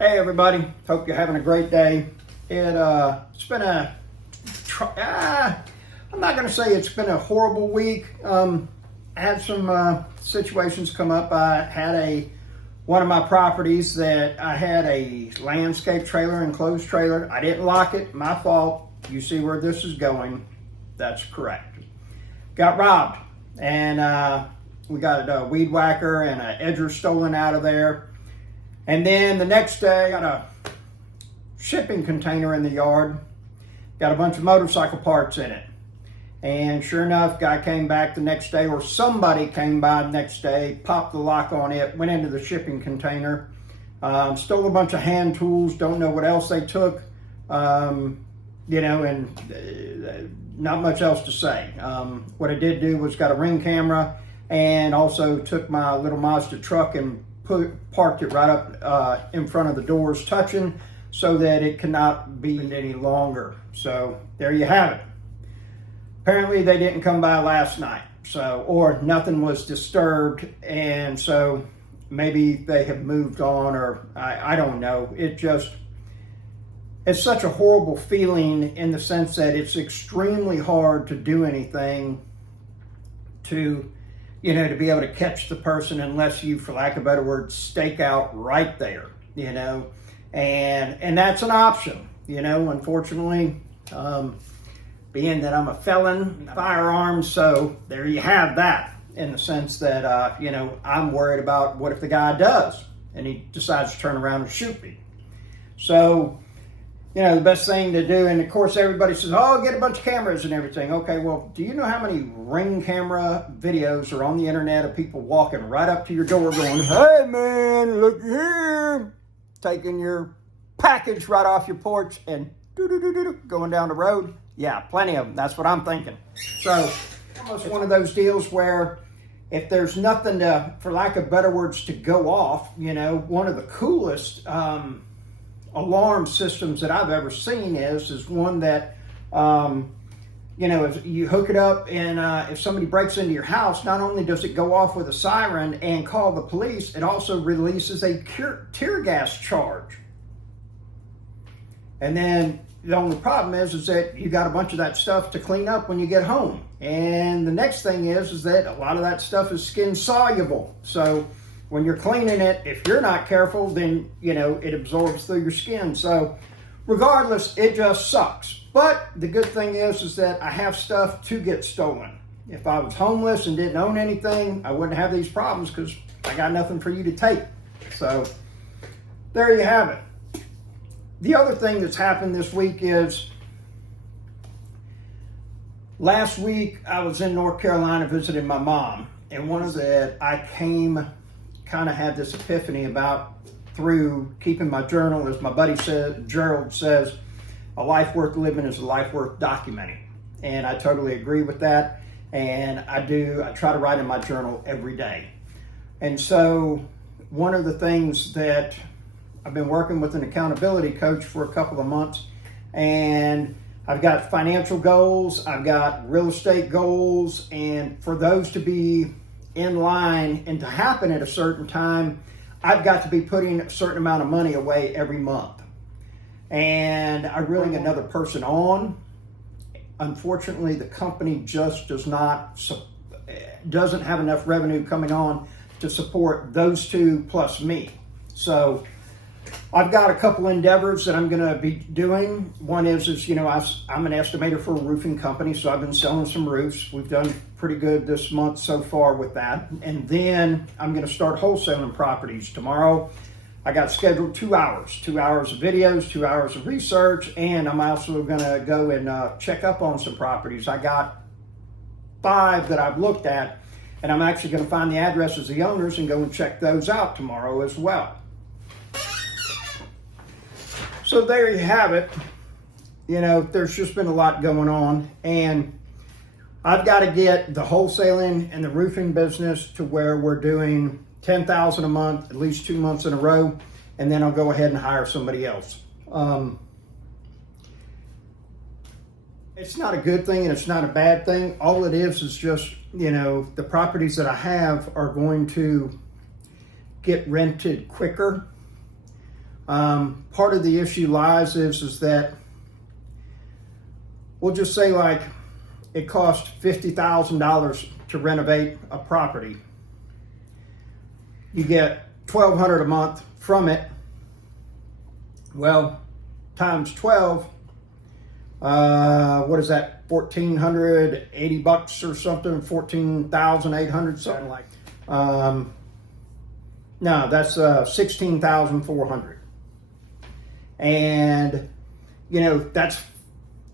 Hey everybody, hope you're having a great day. It's been I'm not going to say it's been a horrible week. I had some situations come up. I had one of my properties that I had a landscape trailer, enclosed trailer. I didn't lock it, my fault. You see where this is going. That's correct. Got robbed, and we got a weed whacker and an edger stolen out of there. And then the next day, I got a shipping container in the yard, got a bunch of motorcycle parts in it. And sure enough, guy came back the next day, or somebody came by the next day, popped the lock on it, went into the shipping container, stole a bunch of hand tools, don't know what else they took, and not much else to say. What I did do was got a Ring camera and also took my little Mazda truck and parked it right up in front of the doors touching so that it cannot be any longer. So there you have it. Apparently they didn't come by last night, or nothing was disturbed, and so maybe they have moved on, or I don't know. It's such a horrible feeling in the sense that it's extremely hard to do anything to be able to catch the person unless you, for lack of a better word, stake out right there, and that's an option, unfortunately, being that I'm a felon, firearms, so there you have that, in the sense that, I'm worried about what if the guy does and he decides to turn around and shoot me. So, the best thing to do, and of course everybody says, oh, get a bunch of cameras and everything. Okay, well, do you know how many Ring camera videos are on the internet of people walking right up to your door going, hey man, look here, taking your package right off your porch and going down the road? Yeah, plenty of them. That's what I'm thinking. So, almost one of those deals where if there's nothing to, for lack of better words, to go off, one of the coolest alarm systems that I've ever seen is one that, if you hook it up and if somebody breaks into your house, not only does it go off with a siren and call the police, it also releases a tear gas charge. And then the only problem is that you got a bunch of that stuff to clean up when you get home. And the next thing is that a lot of that stuff is skin soluble. So when you're cleaning it, if you're not careful, then, it absorbs through your skin. So regardless, it just sucks. But the good thing is that I have stuff to get stolen. If I was homeless and didn't own anything, I wouldn't have these problems because I got nothing for you to take. So there you have it. The other thing that's happened this week is last week I was in North Carolina visiting my mom. And one of I kind of had this epiphany about through keeping my journal, as my buddy Gerald says, a life worth living is a life worth documenting. And I totally agree with that. And I try to write in my journal every day. And so one of the things that I've been working with an accountability coach for a couple of months, and I've got financial goals, I've got real estate goals, and for those to be in line and to happen at a certain time, I've got to be putting a certain amount of money away every month. And I really get another person on. Unfortunately, the company just doesn't have enough revenue coming on to support those two plus me. So I've got a couple endeavors that I'm going to be doing. One is I'm an estimator for a roofing company, so I've been selling some roofs. We've done pretty good this month so far with that. And then I'm going to start wholesaling properties. Tomorrow, I got scheduled 2 hours. 2 hours of videos, 2 hours of research, and I'm also going to go and check up on some properties. I got 5 that I've looked at, and I'm actually going to find the addresses of the owners and go and check those out tomorrow as well. So there you have it. There's just been a lot going on, and I've got to get the wholesaling and the roofing business to where we're doing $10,000 a month, at least 2 months in a row, and then I'll go ahead and hire somebody else. It's not a good thing and it's not a bad thing. All it is just, the properties that I have are going to get rented quicker. Part of the issue lies is that, we'll just say like it cost $50,000 to renovate a property. You get $1,200 a month from it. Well, times 12, what is that? $1,480 or something, 14,800, something like. No, that's 16,400, and that's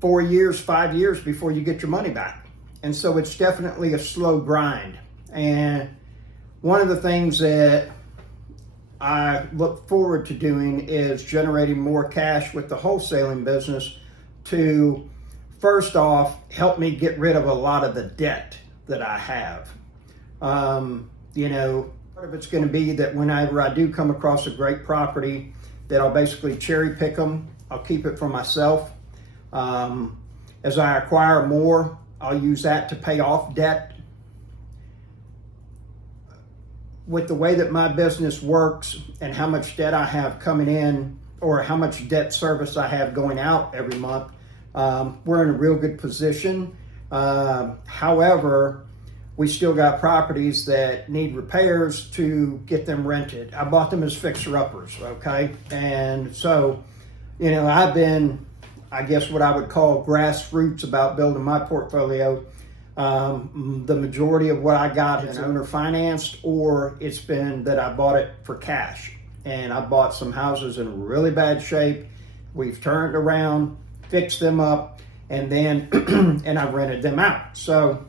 4 years, 5 years before you get your money back, and so it's definitely a slow grind. And one of the things that I look forward to doing is generating more cash with the wholesaling business to, first off, help me get rid of a lot of the debt that I have. Part of it's going to be that whenever I do come across a great property, that I'll basically cherry pick them. I'll keep it for myself. As I acquire more, I'll use that to pay off debt. With the way that my business works and how much debt I have coming in, or how much debt service I have going out every month, we're in a real good position. However, we still got properties that need repairs to get them rented. I bought them as fixer-uppers, okay? And so, I've been, I guess what I would call grassroots about building my portfolio. The majority of what I got is owner financed, or it's been that I bought it for cash. And I bought some houses in really bad shape. We've turned around, fixed them up, and then and I rented them out. So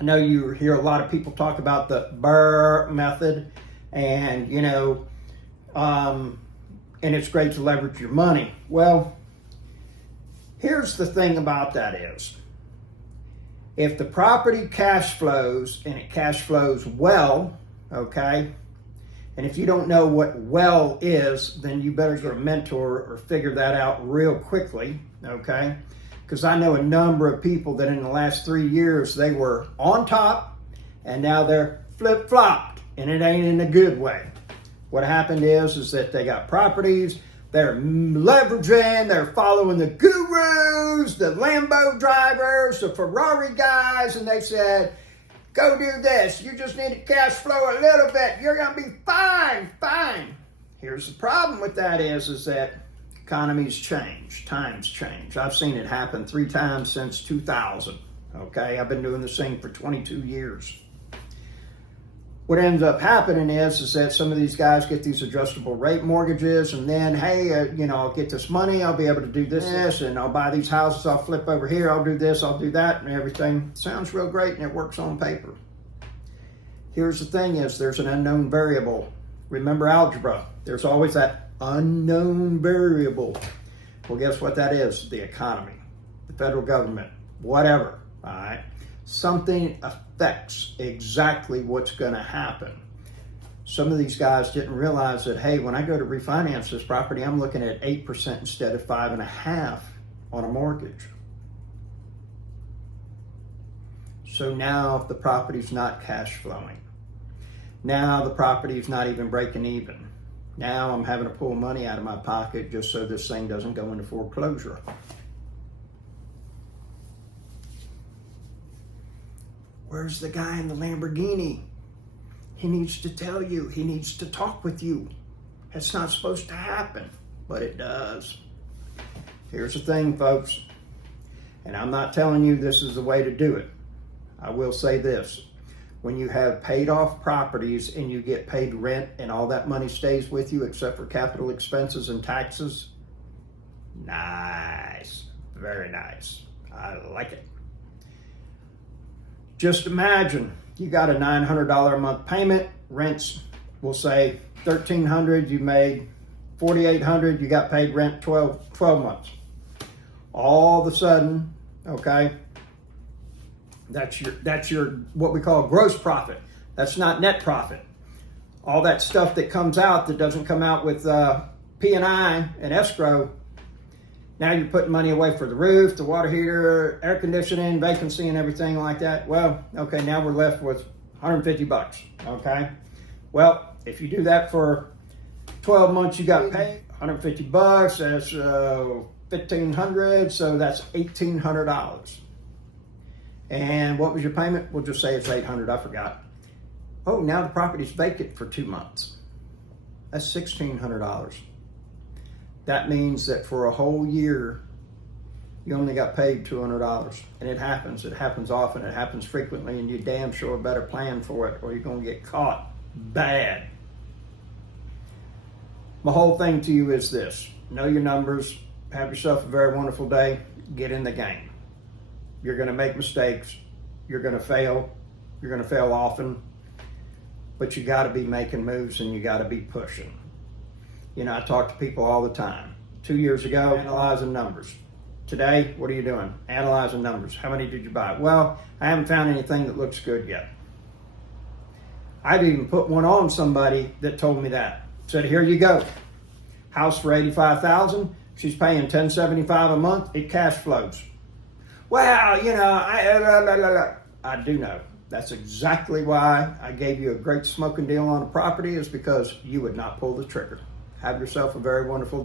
I know you hear a lot of people talk about the BRRRR method, and and it's great to leverage your money. Well, here's the thing about that is, if the property cash flows and it cash flows well, okay, and if you don't know what well is, then you better get a mentor or figure that out real quickly, okay? Because I know a number of people that in the last 3 years, they were on top and now they're flip-flopped, and it ain't in a good way. What happened is that they got properties, they're leveraging, they're following the gurus, the Lambo drivers, the Ferrari guys, and they said, go do this. You just need to cash flow a little bit. You're going to be fine. Here's the problem with that is that economies change, times change. I've seen it happen 3 times since 2000, okay? I've been doing this thing for 22 years. What ends up happening is that some of these guys get these adjustable rate mortgages, and then, hey, I'll get this money, I'll be able to do this, and I'll buy these houses, I'll flip over here, I'll do this, I'll do that, and everything. Sounds real great, and it works on paper. Here's the thing is, there's an unknown variable. Remember algebra, there's always that unknown variable. Well, guess what that is? The economy, the federal government, whatever, all right? Something affects exactly what's going to happen. Some of these guys didn't realize that, hey, when I go to refinance this property, I'm looking at 8% instead of 5.5% on a mortgage. So now the property's not cash flowing. Now the property's not even breaking even. Now I'm having to pull money out of my pocket just so this thing doesn't go into foreclosure. Where's the guy in the Lamborghini? He needs to tell you. He needs to talk with you. It's not supposed to happen, but it does. Here's the thing, folks, and I'm not telling you this is the way to do it. I will say this. When you have paid off properties and you get paid rent and all that money stays with you except for capital expenses and taxes, nice, very nice. I like it. Just imagine you got a $900 a month payment, rents, we'll say $1,300, you made $4,800, you got paid rent 12 months. All of a sudden, okay, that's your what we call gross profit. That's not net profit. All that stuff that comes out that doesn't come out with P&I and escrow, now you're putting money away for the roof, the water heater, air conditioning, vacancy, and everything like that. Well, okay, now we're left with $150, okay? Well, if you do that for 12 months you got paid, 150 bucks, that's 1,500, so that's $1,800. And what was your payment? We'll just say it's 800, I forgot. Oh, now the property's vacant for 2 months. That's $1,600. That means that for a whole year, you only got paid $200. And it happens often, it happens frequently, and you damn sure better plan for it or you're gonna get caught bad. My whole thing to you is this: know your numbers, have yourself a very wonderful day, get in the game. You're gonna make mistakes, you're gonna fail often, but you gotta be making moves and you gotta be pushing. You know, I talk to people all the time. 2 years ago, analyzing numbers. Today, what are you doing? Analyzing numbers. How many did you buy? Well, I haven't found anything that looks good yet. I've even put one on somebody that told me that. Said, here you go. House for $85,000. She's paying $1,075 a month. It cash flows. Well, you know, I do know. That's exactly why I gave you a great smoking deal on a property, is because you would not pull the trigger. Have yourself a very wonderful day.